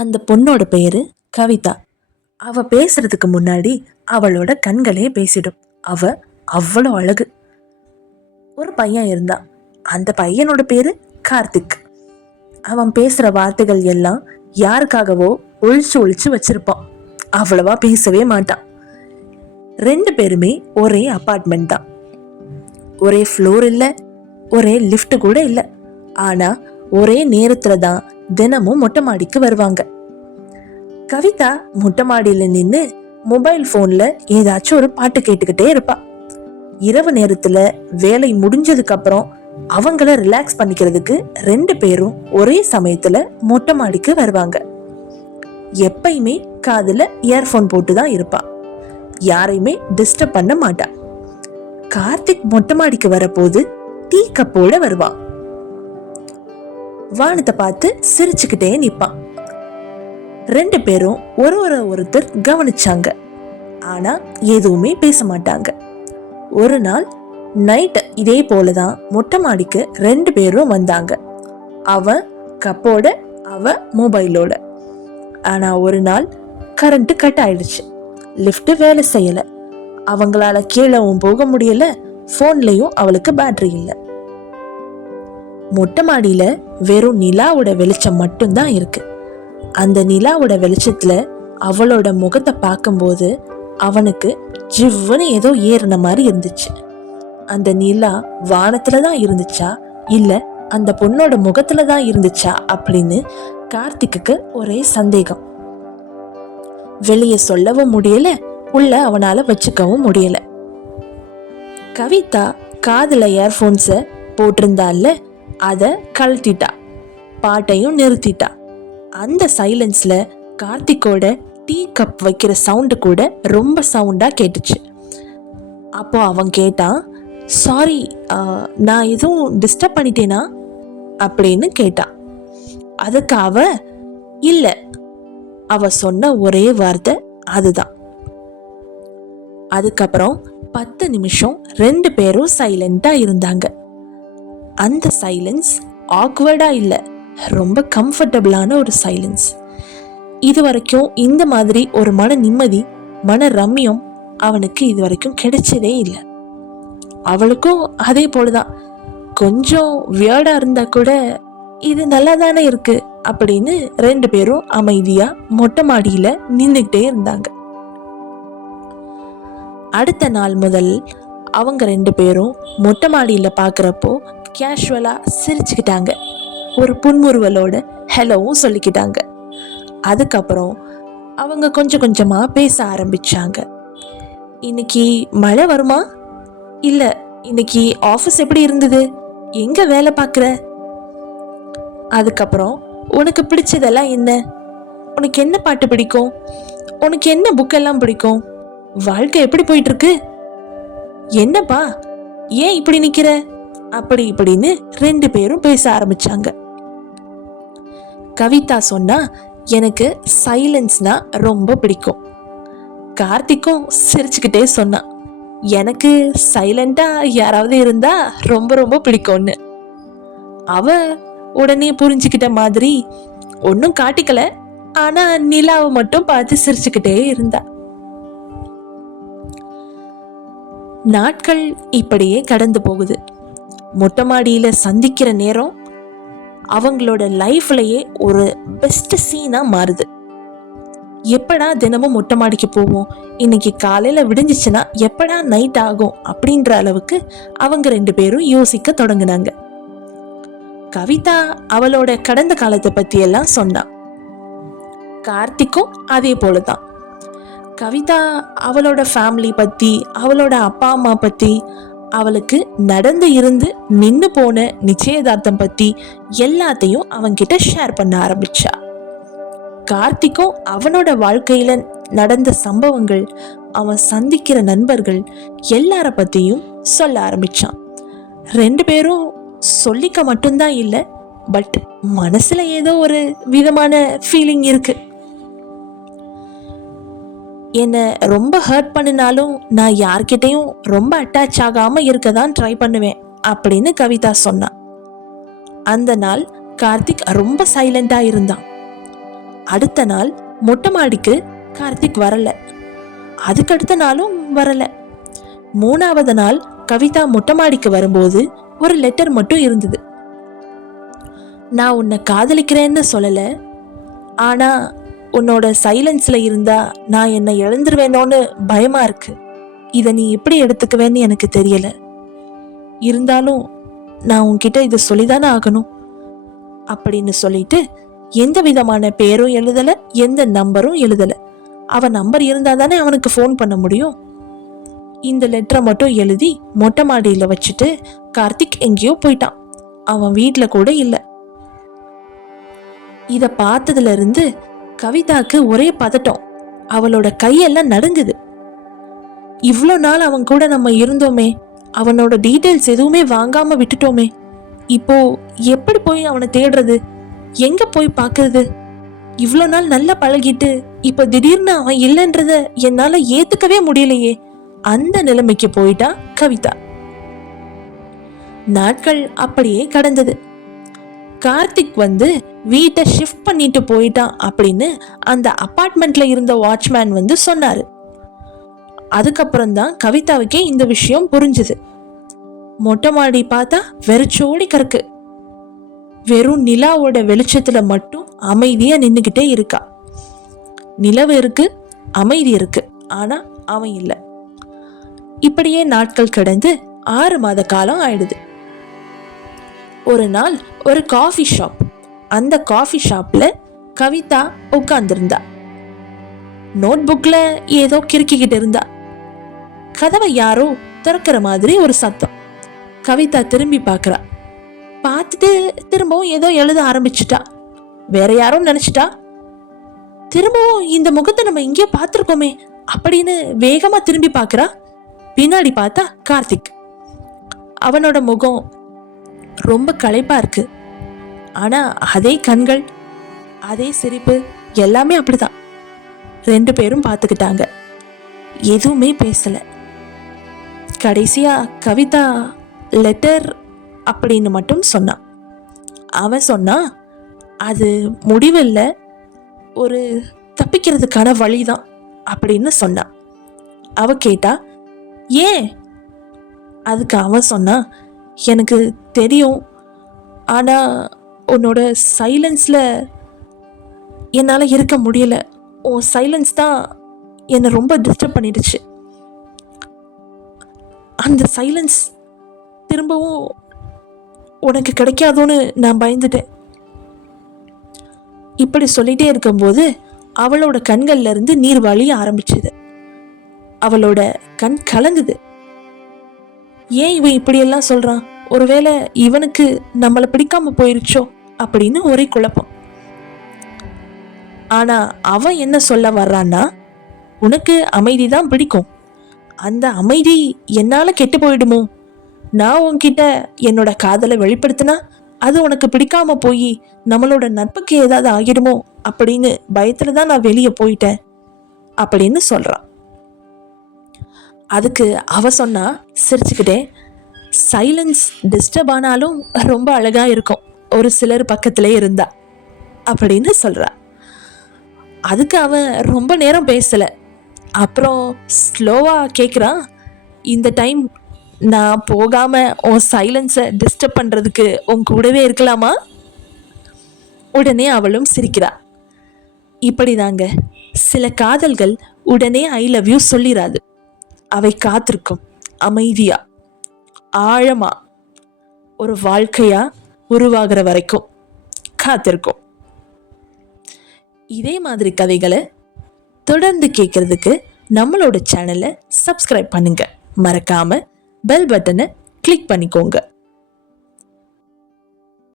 அந்த பொண்ணோட பேரு கவிதா. அவ பேசுறதுக்கு முன்னாடி அவளோட கண்களே பேசிடும். அவ அவ்வளோ அழகு. ஒரு பையன் இருந்தான். அந்த பையனோட பேரு கார்த்திக். அவன் பேசுற வார்த்தைகள் எல்லாம் யாருக்காகவோ ஒழிச்சு ஒழிச்சு வச்சிருப்பான். அவ்வளவா பேசவே மாட்டான். ரெண்டு பேருமே ஒரே அபார்ட்மெண்ட் தான். ஒரே ஃப்ளோர் இல்லை, ஒரே லிஃப்ட் கூட இல்லை. ஆனா ஒரே நேரத்துல தான் தினமும் மொட்டை மாடிக்கு வருவாங்க. கவிதா மொட்டை மாடியில நின்று மொபைல் போன்ல ஏதாச்சும் ஒரு பாட்டு கேட்டுக்கிட்டே இருப்பா. இரவு நேரத்துல வேலை முடிஞ்சதுக்கு அப்புறம் அவங்கள ரிலாக்ஸ் பண்ணிக்கிறதுக்கு ரெண்டு பேரும் ஒரே சமயத்துல மொட்டை மாடிக்கு வருவாங்க. எப்பயுமே காதுல இயர்போன் போட்டு தான் இருப்பா. யாரையுமே டிஸ்டர்ப் பண்ண மாட்டா. கார்த்திக் மொட்டை மாடிக்கு வரப்போது டீ கப்போட வருவான். வானத்தை பார்த்து சிரிச்சுக்கிட்டே நிப்பான். ரெண்டு பேரும் ஒருத்தர் கவனிச்சாங்க. ஆனா எதுவுமே பேச மாட்டாங்க. ஒரு நாள் நைட் இதே போலதான் மொட்டை மாடிக்கு ரெண்டு பேரும் வந்தாங்க. அவன் கப்போட, அவ மொபைலோட. ஆனா ஒரு நாள் கரண்ட் கட் ஆயிடுச்சு. லிஃப்ட் வேலை செய்யல. அவங்களால கீழவும் போக முடியல. போன்லயும் அவளுக்கு பேட்டரி இல்லை. மொட்டை மாடியில வெறும் நிலாவோட வெளிச்சம் மட்டும்தான் இருக்கு. அந்த நிலாவோட வெளிச்சத்துல அவளோட முகத்தை பார்க்கும்போது அவனுக்கு ஜிவ்வுன்னு ஏதோ ஏறின மாதிரி இருந்துச்சு. அந்த நிலா வானத்துலதான் இருந்துச்சா இல்ல அந்த பொண்ணோட முகத்துலதான் இருந்துச்சா அப்படின்னு கார்த்திக்கு ஒரே சந்தேகம். வெளியே சொல்லவும் முடியல, உள்ள அவனால வச்சுக்கவும் முடியல. கவிதா காதுல இயர்போன்ஸ போட்டிருந்தால அத கழட்டிட்டா. பாட்டையும் நிறுத்திட்டா. அந்த சைலன்ஸ்ல கார்த்திக்கோட டீ கப் வைக்கிற சவுண்டு கூட ரொம்ப சவுண்டா கேட்டுச்சு. அப்போ அவன் கேட்டான், சாரி, நான் எதுவும் டிஸ்டர்ப் பண்ணிட்டேனா அப்படின்னு கேட்டான். அதுக்கு அவ இல்ல. அவ சொன்ன ஒரே வார்த்தை அதுதான். அதுக்கப்புறம் 10 நிமிஷம் ரெண்டு பேரும் சைலண்டா இருந்தாங்க. அந்த சைலன்ஸ் ஆக்வர்டா இல்ல, ரொம்ப கம்ஃபர்டபுளான ஒரு சைலன்ஸ். இது வரைக்கும் இந்த மாதிரி ஒரு மன நிம்மதி, மன ரம்யம் அவனுக்கு இது வரைக்கும் கிடைச்சதே இல்லை. அவளுக்கும் அதே போலதான். கொஞ்சம் வியர்டா இருந்தா கூட இது நல்லா தானே இருக்கு அப்படின்னு ரெண்டு பேரும் அமைதியா மொட்டை மாடியில நின்றுகிட்டே இருந்தாங்க. அடுத்த நாள் முதல் அவங்க ரெண்டு பேரும் மொட்டை மாடியில பாக்குறப்போ கேஷுவலா சிரிச்சுக்கிட்டாங்க. ஒரு புன்முறுவலோட ஹலோவும் சொல்லிக்கிட்டாங்க. அதுக்கப்புறம் அவங்க கொஞ்சம் கொஞ்சமா பேச ஆரம்பிச்சாங்க. இன்னைக்கு மழை வருமா, இல்ல இன்னைக்கு ஆபீஸ் எப்படி இருந்தது, எங்க வேலை பார்க்குற, அதுக்கப்புறம் உனக்கு பிடிச்சதெல்லாம் என்ன, உனக்கு என்ன பாட்டு பிடிக்கும், உனக்கு என்ன புக்கெல்லாம் பிடிக்கும், வாழ்க்கை எப்படி போயிட்டு இருக்கு, என்னப்பா ஏன் இப்படி நிக்கிற, அப்படி இப்படின்னு ரெண்டு பேரும் பேச ஆரம்பிச்சாங்க. கவிதா சொன்னா, எனக்கு சைலன்ஸ்னா ரொம்ப பிடிக்கும். கார்த்திக்கும் சிரிச்சுக்கிட்டே சொன்னான், எனக்கு சைலண்டா யாராவது இருந்தா ரொம்ப ரொம்ப பிடிக்கும்னு. அவ உடனே புரிஞ்சுக்கிட்ட மாதிரி ஒன்னும் காட்டிக்கல, ஆனா நிலாவை மட்டும் பார்த்து சிரிச்சுக்கிட்டே இருந்தா. நாட்கள் இப்படியே கடந்து போகுது. மொட்டை மாடியில சந்திக்கிற நேரம் அவங்களோட லைஃப்லயே ஒரு பெஸ்ட் சீனா மாறுது. எப்படா தினமும் மொட்டை மாடிக்கு போவோம், இன்னைக்கு காலையில விடிஞ்சிச்சுன்னா எப்படா நைட் ஆகும் அப்படின்ற அளவுக்கு அவங்க ரெண்டு பேரும் யோசிக்க தொடங்கினாங்க. கவிதா அவளோட கடந்த காலத்தை பத்தி எல்லாம் சொன்னான். கார்த்திக்கும் அதே போலதான். கவிதா அவளோட ஃபேமிலி பத்தி, அவளோட அப்பா அம்மா பத்தி, அவளுக்கு நடந்து இருந்து நின்னு போன நிச்சயதார்த்தம் பத்தி எல்லாத்தையும் அவன்கிட்ட ஷேர் பண்ண ஆரம்பிச்சா. கார்த்திக்கும் அவனோட வாழ்க்கையில நடந்த சம்பவங்கள், அவன் சந்திக்கிற நண்பர்கள் எல்லார பத்தியும் சொல்ல ஆரம்பிச்சான். ரெண்டு பேரும் சொல்லிக்க மட்டும்தான் இல்லை, பட் மனசுல ஏதோ ஒரு விதமான ஃபீலிங் இருக்கு. என்னை ரொம்ப ஹர்ட் பண்ணினாலும் நான் யார்கிட்டையும் ரொம்ப அட்டாச் ஆகாம இருக்கதான் ட்ரை பண்ணுவேன் அப்படின்னு கவிதா சொன்னான். அந்த நாள் கார்த்திக் ரொம்ப சைலண்டா இருந்தான். அடுத்த நாள் மொட்டை மாடிக்கு கார்த்திக் வரல. அதுக்கடுத்த நாளும் வரல. 3வது நாள் கவிதா மொட்டை மாடிக்கு வரும்போது ஒரு லெட்டர் மட்டும் இருந்தது. நான் உன்னை காதலிக்கிறேன்னு சொல்லல, ஆனா உன்னோட சைலன்ஸ்ல இருந்தா நான் என்னை இழந்துருவேனோன்னு பயமா இருக்கு. இதை நீ எப்படி எடுத்துக்குவேன்னு எனக்கு தெரியல. இருந்தாலும் நான் உன்கிட்ட இதை சொல்லிதானே ஆகணும் அப்படின்னு சொல்லிட்டு எந்த விதமான பேரும் எழுதல, எந்த நம்பரும் எழுதல. அவன் நம்பர் இருந்தா தானே அவனுக்கு ஃபோன் பண்ண முடியும். இந்த லெட்டரை மட்டும் எழுதி மொட்டை மாடியில வச்சுட்டு கார்த்திக் எங்கேயோ போயிட்டான். அவன் வீட்டுல கூட இல்லை. இத பார்த்ததுல இருந்து கவிதாக்கு ஒரே பதட்டம். அவளோட கையெல்லாம் நடுங்குது. இவ்வளோ நாள் அவன் கூட நம்ம இருந்தோமே, அவனோட டீட்டெயில்ஸ் எதுவுமே வாங்காம விட்டுட்டோமே, இப்போ எப்படி போய் அவனை தேடுறது, எங்க போய் பாக்குறது? இவ்வளோ நாள் நல்லா பழகிட்டு இப்ப திடீர்னு அவன் இல்லைன்றத என்னால ஏத்துக்கவே முடியலையே. அந்த நிலைமைக்கு போயிட்டா கவிதா. நாட்கள் அப்படியே கடந்தது. கார்த்திக் வீட்டை ஷிஃப்ட் பண்ணிட்டு போயிட்டான் அப்படின்னு அந்த அபார்ட்மெண்ட்ல இருந்த வாட்ச்மேன் சொன்னாரு. அதுக்கப்புறம் தான் கவிதாவுக்கே இந்த விஷயம் புரிஞ்சுது. மொட்டை மாடி பார்த்தா வெறிச்சோடி கிடக்கு. வெறும் நிலாவோட வெளிச்சத்துல மட்டும் அமைதியா நின்னுகிட்டே இருக்கா. நிலவு இருக்கு, அமைதி இருக்கு, ஆனா அவன் இல்லை. இப்படியே நாட்கள் கடந்து 6 மாத காலம் ஆயிடுது. ஒரு நாள் ஒரு காஃபி ஷாப். அந்த காஃபி ஷாப்ல கவிதா உட்கார்ந்திருந்தா. நோட் புக்ல ஏதோ கிறுக்கிக்கிட்டு இருந்தா. கதவை யாரோ திறக்கிற மாதிரி ஒரு சத்தம். கவிதா திரும்பி பார்க்கறா. பார்த்துட்டு திரும்பவும் ஏதோ எழுத ஆரம்பிச்சுட்டா. வேற யாரும் நினைச்சிட்டா. திரும்பவும் இந்த முகத்தை நம்ம இங்கே பார்த்திருக்கோமே அப்படின்னு வேகமா திரும்பி பார்க்கறா. பின்னாடி பார்த்தா கார்த்திக். அவனோட முகம் ரொம்ப களைப்பா இருக்கு. ஆனா அதே கண்கள், அதே சிரிப்பு, எல்லாமே அப்படிதான். 2 பேரும் பார்த்துக்கிட்டாங்க. எதுவுமே பேசல. கடைசியா கவிதா லெட்டர் அப்படின்னு மட்டும் சொன்னான். அவன் சொன்னா அது முடிவில்லை, ஒரு தப்பிக்கிறதுக்கான வழிதான் அப்படின்னு சொன்னான். அவ கேட்டா ஏன்? அதுக்கு அவன் சொன்னா, எனக்கு தெரியும், ஆனா உன்னோட சைலன்ஸ்ல என்னால இருக்க முடியல. உன் சைலன்ஸ் தான் என்னை ரொம்ப டிஸ்டர்ப் பண்ணிடுச்சு. அந்த சைலன்ஸ் திரும்பவும் உனக்கு கிடைக்காதோன்னு நான் பயந்துட்டேன். இப்படி சொல்லிட்டே இருக்கும்போது அவளோட கண்கள்ல இருந்து நீர் வழிய ஆரம்பிச்சது. அவளோட கண் கலங்குது. ஏன் இவன் இப்படியெல்லாம் சொல்றான்? ஒருவேளை இவனுக்கு நம்மளை பிடிக்காம போயிருச்சோ அப்படின்னு ஒரே குழப்பம். ஆனா அவன் என்ன சொல்ல வர்றான்னா, உனக்கு அமைதி தான் பிடிக்கும், அந்த அமைதி என்னால கெட்டு போயிடுமோ? நான் உன்கிட்ட என்னோட காதலை வெளிப்படுத்தினா அது உனக்கு பிடிக்காம போய் நம்மளோட நட்புக்கு ஏதாவது ஆகிடுமோ அப்படின்னு பயத்துலதான் நான் வெளியே போயிட்டேன் அப்படின்னு சொல்றான். அதுக்கு அவ சொன்னா சிரிச்சுக்கிட்டே, சைலன்ஸ் டிஸ்டர்ப் ஆனாலும் ரொம்ப அழகா இருக்கும் ஒரு சிலர் பக்கத்திலே இருந்தா அப்படின்னு சொல்றா. அதுக்கு அவன் ரொம்ப நேரம் பேசல. அப்புறம் ஸ்லோவா கேக்குறான், இந்த டைம் நான் போகாம உன் சைலன்ஸை டிஸ்டர்ப் பண்றதுக்கு உன் கூடவே இருக்கலாமா? உடனே அவளும் சிரிக்கிறா. இப்படிதாங்க சில காதல்கள் உடனே ஐ லவ் யூ சொல்லிராது. அவை காத்திருக்கும், அமைதியா ஆழமா ஒரு வாழ்க்கையா உருவாகிற வரைக்கும் காத்திருக்கும். இதே மாதிரி கதைகளை தொடர்ந்து கேட்கறதுக்கு நம்மளோட சேனலை சப்ஸ்கிரைப் பண்ணுங்க. மறக்காம பெல் பட்டனை கிளிக் பண்ணிக்கோங்க.